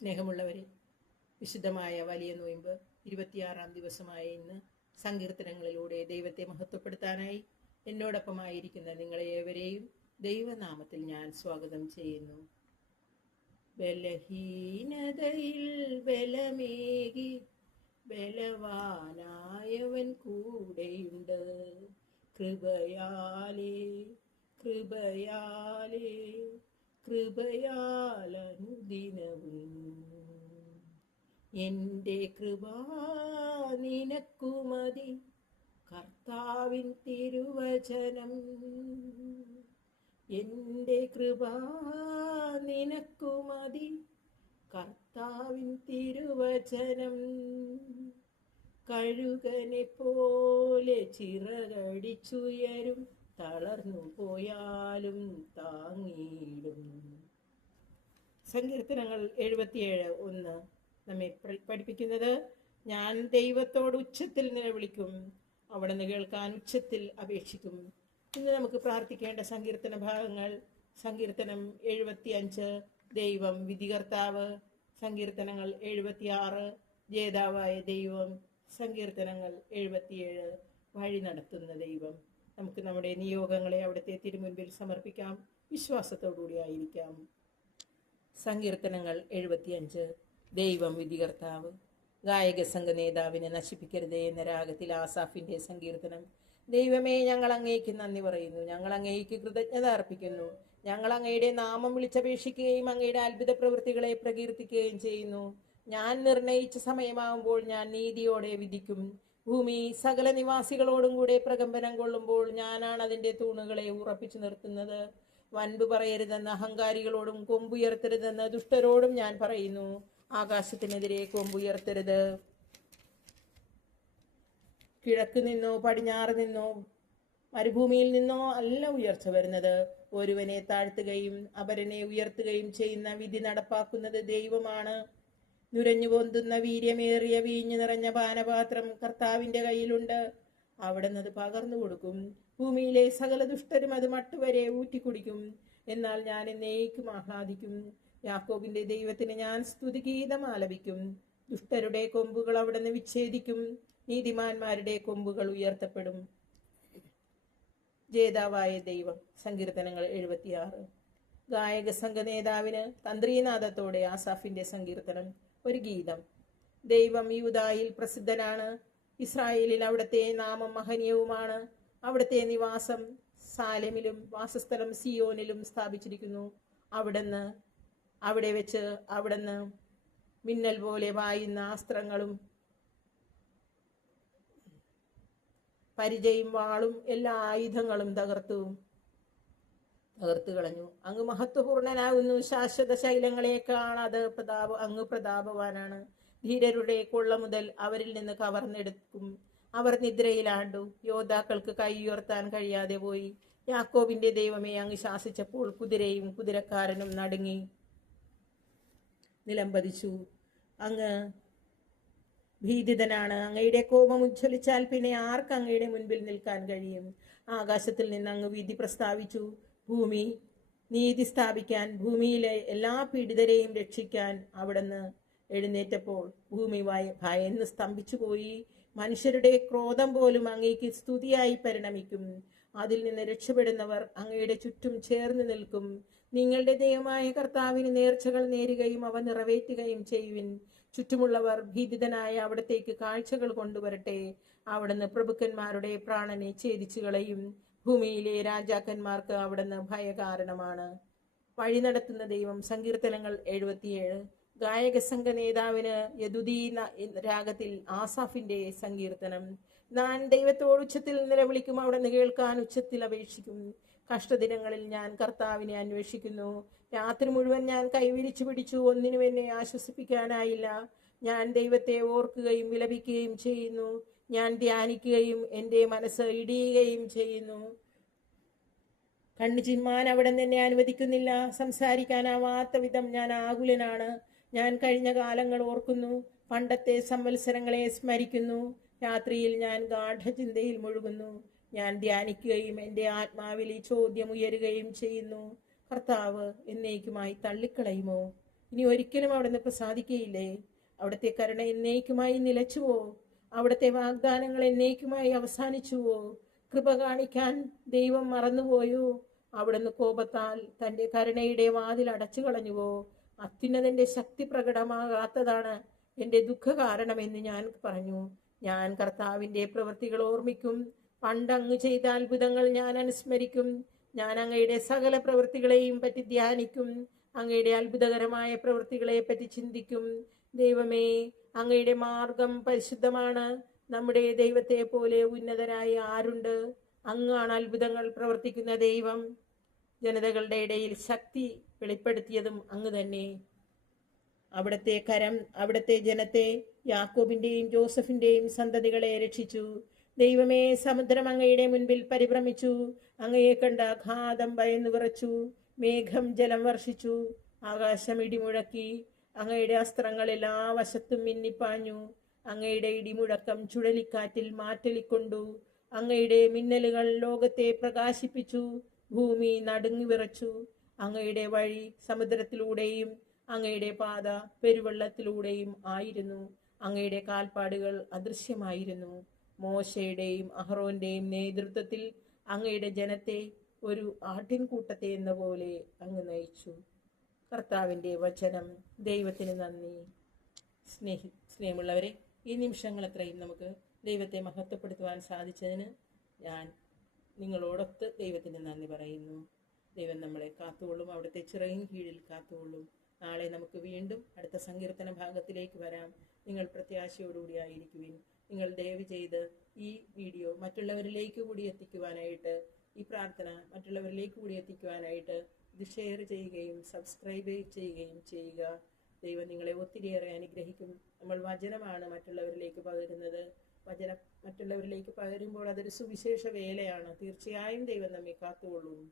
സ്നേഹമുള്ളവരെ, വിശുദ്ധമായ വലിയ നോയമ്പ് 26-ാം ദിവസമായ ഇന്ന് സങ്കീർത്തനങ്ങളിലൂടെ ദൈവത്തെ മഹത്വപ്പെടുത്താനായി എന്നോടൊപ്പമായിരിക്കുന്ന നിങ്ങളെ ഏവരെയും ദൈവനാമത്തിൽ ഞാൻ സ്വാഗതം ചെയ്യുന്നു. ബലഹീനതയിൽ ബലമേകി ബലവാനായവൻ കൂടെയുണ്ട്. കൃപയാലേ കൃപയാലേ കൃപയാലനുദിനവും എൻ്റെ കൃപ നിനക്കുമതി, കർത്താവിൻ തിരുവചനം. എൻ്റെ കൃപ നിനക്കുമതി, കർത്താവിൻ തിരുവചനം. കഴുകനെ പോലെ ചിറകടിച്ചുയരും, തളർന്നു പോയാലും താങ്ങിയിടും. സങ്കീർത്തനങ്ങൾ 77:1 നമ്മെ പഠിപ്പിക്കുന്നത്, ഞാൻ ദൈവത്തോട് ഉച്ചത്തിൽ നിലവിളിക്കും, അവിടുന്ന് കേൾക്കാൻ ഉച്ചത്തിൽ അപേക്ഷിക്കും. ഇന്ന് നമുക്ക് പ്രാർത്ഥിക്കേണ്ട സങ്കീർത്തന ഭാഗങ്ങൾ: സങ്കീർത്തനം 75 ദൈവം വിധികർത്താവ്, സങ്കീർത്തനങ്ങൾ 76 ജേതാവായ ദൈവം, സങ്കീർത്തനങ്ങൾ 77 വഴി നടത്തുന്ന ദൈവം. നമുക്ക് നമ്മുടെ നിയോഗങ്ങളെ അവിടുത്തെ തിരുമുൻപിൽ സമർപ്പിക്കാം, വിശ്വാസത്തോടുകൂടി ആയിരിക്കാം. സങ്കീർത്തനങ്ങൾ 75 ദൈവം വിധികർത്താവ്. ഗായക സംഘ നേതാവിനെ നശിപ്പിക്കരുതേ എന്ന രാഗത്തിൽ ആസാഫിന്റെ സങ്കീർത്തനം. ദൈവമേ, ഞങ്ങൾ അങ്ങേക്ക് നന്ദി പറയുന്നു, ഞങ്ങൾ അങ്ങേക്ക് കൃതജ്ഞത അർപ്പിക്കുന്നു. ഞങ്ങൾ അങ്ങയുടെ നാമം വിളിച്ചപേക്ഷിക്കുകയും അങ്ങയുടെ അത്ഭുത പ്രവൃത്തികളെ പ്രകീർത്തിക്കുകയും ചെയ്യുന്നു. ഞാൻ നിർണയിച്ച സമയമാകുമ്പോൾ ഞാൻ നീതിയോടെ വിധിക്കും. ഭൂമി സകല നിവാസികളോടും കൂടെ പ്രകമ്പനം കൊള്ളുമ്പോൾ ഞാനാണ് അതിന്റെ തൂണുകളെ ഉറപ്പിച്ചു നിർത്തുന്നത്. വൻപ് പറയരുതെന്ന് അഹങ്കാരികളോടും കൊമ്പുയർത്തരുതെന്ന് ദുഷ്ടരോടും ഞാൻ പറയുന്നു. ആകാശത്തിനെതിരെ കൊമ്പുയർത്തരുത്. കിഴക്ക് നിന്നോ പടിഞ്ഞാറ് നിന്നോ മരുഭൂമിയിൽ നിന്നോ അല്ല ഉയർച്ച വരുന്നത്. ഒരുവനെ താഴ്ത്തുകയും അപരനെ ഉയർത്തുകയും ചെയ്യുന്ന വിധി നടപ്പാക്കുന്നത് ദൈവമാണ്. നുരഞ്ഞു പൊന്തുന്ന വീര്യമേറിയ വീഞ്ഞു നിറഞ്ഞ പാനപാത്രം കർത്താവിന്റെ കയ്യിലുണ്ട്. അവിടുന്ന് അത് പകർന്നു കൊടുക്കും. ഭൂമിയിലെ സകല ദുഷ്ടരും അത് മട്ടുവരെ ഊറ്റിക്കുടിക്കും. എന്നാൽ ഞാൻ എന്നേക്കും ആഹ്ലാദിക്കും. യാക്കോബിന്റെ ദൈവത്തിന് ഞാൻ സ്തുതിഗീതം ആലപിക്കും. ദുഷ്ടരുടെ കൊമ്പുകൾ അവിടുന്ന് വിച്ഛേദിക്കും, നീതിമാന്മാരുടെ കൊമ്പുകൾ ഉയർത്തപ്പെടും. ജേതാവായ ദൈവം. സങ്കീർത്തനങ്ങൾ 76 ഗായക സംഘ നേതാവിന് തന്ത്രീനാദത്തോടെ ആസാഫിന്റെ സങ്കീർത്തനം. ഒരു ഗീതം. ദൈവം യൂദായിൽ പ്രസിദ്ധനാണ്, ഇസ്രായേലിൽ അവിടുത്തെ നാമം മഹനീയവുമാണ്. അവിടുത്തെ നിവാസം സാലെമിലും വാസസ്ഥലം സിയോനിലും സ്ഥാപിച്ചിരിക്കുന്നു. അവിടെ വെച്ച് അവിടുന്ന് മിന്നൽ പോലെ വായുന്ന അസ്ത്രങ്ങളും പരിചയും വാളും എല്ലാ ആയുധങ്ങളും തകർത്തു കളഞ്ഞു. അങ്ങ് മഹത്വപൂർണനാകുന്നു, ശാശ്വത ശൈലങ്ങളെക്കാൾ അങ്ങ് പ്രതാപവാനാണ്. ധീരരുടെ കൊള്ള മുതൽ അവരിൽ നിന്ന് കവർന്നെടുക്കും. അവർ നിദ്രയിലാണ്ടു, യോദ്ധാക്കൾക്ക് കൈ ഉയർത്താൻ കഴിയാതെ പോയി. യാക്കോബിന്റെ ദൈവമേ, അങ്ങ് ശാസിച്ചപ്പോൾ കുതിരയും കുതിരക്കാരനും നടുങ്ങി നിലംപതിച്ചു. അങ്ങ് ഭീതിതനാണ്. അങ്ങയുടെ കോപം ഉജ്ജ്വലിച്ചാൽ പിന്നെ ആർക്ക് അങ്ങയുടെ മുൻപിൽ നിൽക്കാൻ കഴിയും? ആകാശത്തിൽ നിന്ന് അങ്ങ് വിധി പ്രസ്താവിച്ചു, ഭൂമി നീതി സ്ഥാപിക്കാൻ. ഭൂമിയിലെ എല്ലാ പീഡിതരെയും രക്ഷിക്കാൻ അവിടുന്ന് എഴുന്നേറ്റപ്പോൾ ഭൂമി ഭയന്ന് സ്തംഭിച്ചു പോയി. മനുഷ്യരുടെ ക്രോധം പോലും അങ്ങേക്ക് സ്തുതിയായി പരിണമിക്കും. അതിൽ നിന്ന് രക്ഷപ്പെടുന്നവർ അങ്ങയുടെ ചുറ്റും ചേർന്ന് നിൽക്കും. നിങ്ങളുടെ ദൈവമായ കർത്താവിന് നേർച്ചകൾ നേരുകയും അവ നിറവേറ്റുകയും ചെയ്യുവിൻ. ചുറ്റുമുള്ളവർ ഭീതിതനായ അവിടത്തേക്ക് കാഴ്ചകൾ കൊണ്ടുവരട്ടെ. അവിടുന്ന് പ്രഭുക്കന്മാരുടെ പ്രാണനെ ഛേദിച്ചു കളയും. ഭൂമിയിലെ രാജാക്കന്മാർക്ക് അവിടുന്ന് ഭയകാരണമാണ്. വഴി നടത്തുന്ന ദൈവം. സങ്കീർത്തനങ്ങൾ 77 ഗായക സംഘ നേതാവിന് യദുദീന രാഗത്തിൽ ആസാഫിന്റെ സങ്കീർത്തനം. ഞാൻ ദൈവത്തോട് ഉച്ചത്തിൽ നിലവിളിക്കും, അവിടുന്ന് കേൾക്കാൻ ഉച്ചത്തിൽ അപേക്ഷിക്കും. കഷ്ടദിനങ്ങളിൽ ഞാൻ കർത്താവിനെ അന്വേഷിക്കുന്നു. രാത്രി മുഴുവൻ ഞാൻ കൈവിരിച്ചു പിടിച്ചു, ഒന്നിനും എന്നെ ആശ്വസിപ്പിക്കാനായില്ല. ഞാൻ ദൈവത്തെ ഓർക്കുകയും വിലപിക്കുകയും ചെയ്യുന്നു. ഞാൻ ധ്യാനിക്കുകയും എൻ്റെ മനസ്സ് ഇടിയുകയും ചെയ്യുന്നു. കണ്ണു ചിമ്മാൻ അവിടുന്ന് എന്നെ അനുവദിക്കുന്നില്ല. സംസാരിക്കാനാവാത്ത വിധം ഞാൻ ആകുലനാണ്. ഞാൻ കഴിഞ്ഞ കാലങ്ങൾ ഓർക്കുന്നു, പണ്ടത്തെ സംവത്സരങ്ങളെ സ്മരിക്കുന്നു. രാത്രിയിൽ ഞാൻ ഗാഠചിന്തയിൽ മുഴുകുന്നു. ഞാൻ ധ്യാനിക്കുകയും എൻ്റെ ആത്മാവിൽ ഈ ചോദ്യം ഉയരുകയും ചെയ്യുന്നു: കർത്താവ് എന്നേക്കുമായി തള്ളിക്കളയുമോ? ഇനി ഒരിക്കലും അവിടുന്ന് പ്രസാദിക്കുകയില്ലേ? അവിടുത്തെ കരുണ എന്നേക്കുമായി നിലച്ചുവോ? അവിടുത്തെ വാഗ്ദാനങ്ങൾ എന്നേക്കുമായി അവസാനിച്ചുവോ? കൃപ കാണിക്കാൻ ദൈവം മറന്നുപോയോ? അവിടുന്ന് കോപത്താൽ തന്റെ കരുണയുടെ വാതിൽ അടച്ചു കളഞ്ഞുവോ? അത്യുന്നതന്റെ ശക്തി പ്രകടമാകാത്തതാണ് എന്റെ ദുഃഖ കാരണമെന്ന് ഞാൻ പറഞ്ഞു. ഞാൻ കർത്താവിന്റെ പ്രവൃത്തികൾ ഓർമ്മിക്കും. പണ്ട് അങ്ങ് ചെയ്ത അത്ഭുതങ്ങൾ ഞാൻ അനുസ്മരിക്കും. ഞാൻ അങ്ങയുടെ സകല പ്രവൃത്തികളെയും പറ്റി ധ്യാനിക്കും. അങ്ങയുടെ അത്ഭുതകരമായ പ്രവൃത്തികളെ പറ്റി ചിന്തിക്കും. ദൈവമേ, അങ്ങയുടെ മാർഗം പരിശുദ്ധമാണ്. നമ്മുടെ ദൈവത്തെ പോലെ ഉന്നതനായ ആരുണ്ട്? അങ്ങാണ് അത്ഭുതങ്ങൾ പ്രവർത്തിക്കുന്ന ദൈവം. ജനതകളുടെ ഇടയിൽ ശക്തി വെളിപ്പെടുത്തിയതും അങ്ങ് തന്നെ. അവിടുത്തെ കരം അവിടുത്തെ ജനത്തെ, യാക്കോബിന്റെയും ജോസഫിന്റെയും സന്തതികളെ രക്ഷിച്ചു. ദൈവമേ, സമുദ്രം അങ്ങയുടെ മുൻപിൽ പരിഭ്രമിച്ചു. അങ്ങയെ കണ്ട അഗാധം ഭയന്നു വിറച്ചു. മേഘം ജലം വർഷിച്ചു, ആകാശം ഇടിമുഴക്കി. അങ്ങയുടെ അസ്ത്രങ്ങൾ എല്ലാ വശത്തും മിന്നിപ്പാഞ്ഞു. അങ്ങയുടെ ഇടിമുഴക്കം ചുഴലിക്കാറ്റിൽ മാറ്റലിക്കൊണ്ടു. അങ്ങയുടെ മിന്നലുകൾ ലോകത്തെ പ്രകാശിപ്പിച്ചു. ഭൂമി നടുങ്ങി വിറച്ചു. അങ്ങയുടെ വഴി സമുദ്രത്തിലൂടെയും അങ്ങയുടെ പാത പെരുവെള്ളത്തിലൂടെയും ആയിരുന്നു. അങ്ങയുടെ കാൽപ്പാടുകൾ അദൃശ്യമായിരുന്നു. മോശയുടെയും അഹ്റോന്റെയും നേതൃത്വത്തിൽ അങ്ങയുടെ ജനത്തെ ഒരു ആട്ടിൻകൂട്ടത്തെ എന്ന പോലെ അങ്ങ് നയിച്ചു. കർത്താവിൻ്റെ വചനം. ദൈവത്തിന് നന്ദി. സ്നേഹമുള്ളവരെ, ഈ നിമിഷങ്ങൾ അത്രയും നമുക്ക് ദൈവത്തെ മഹത്വപ്പെടുത്തുവാൻ സാധിച്ചതിന് ഞാൻ നിങ്ങളോടൊത്ത് ദൈവത്തിന് നന്ദി പറയുന്നു. ദൈവം നമ്മളെ കാത്തുകൊള്ളും, അവിടുത്തെ ചിറയിൻ കീഴിൽ കാത്തുകൊള്ളും. നാളെ നമുക്ക് വീണ്ടും അടുത്ത സങ്കീർത്തന ഭാഗത്തിലേക്ക് വരാം. നിങ്ങൾ പ്രത്യാശയോടുകൂടി ആയിരിക്കുവിൻ. നിങ്ങൾ ദയവ് ചെയ്ത് ഈ വീഡിയോ മറ്റുള്ളവരിലേക്ക് കൂടി എത്തിക്കുവാനായിട്ട്, ഈ പ്രാർത്ഥന മറ്റുള്ളവരിലേക്ക് കൂടി എത്തിക്കുവാനായിട്ട് ഇത് ഷെയർ ചെയ്യുകയും സബ്സ്ക്രൈബ് ചെയ്യുകയും ചെയ്യുക. ദൈവം നിങ്ങളെ ഒത്തിരിയേറെ അനുഗ്രഹിക്കും. നമ്മൾ വചനമാണ് മറ്റുള്ളവരിലേക്ക് പകരുന്നത്. വചനം മറ്റുള്ളവരിലേക്ക് പകരുമ്പോൾ അതൊരു സുവിശേഷ വേലയാണ്. തീർച്ചയായും ദൈവം നമ്മെ കാത്തുകൊള്ളും.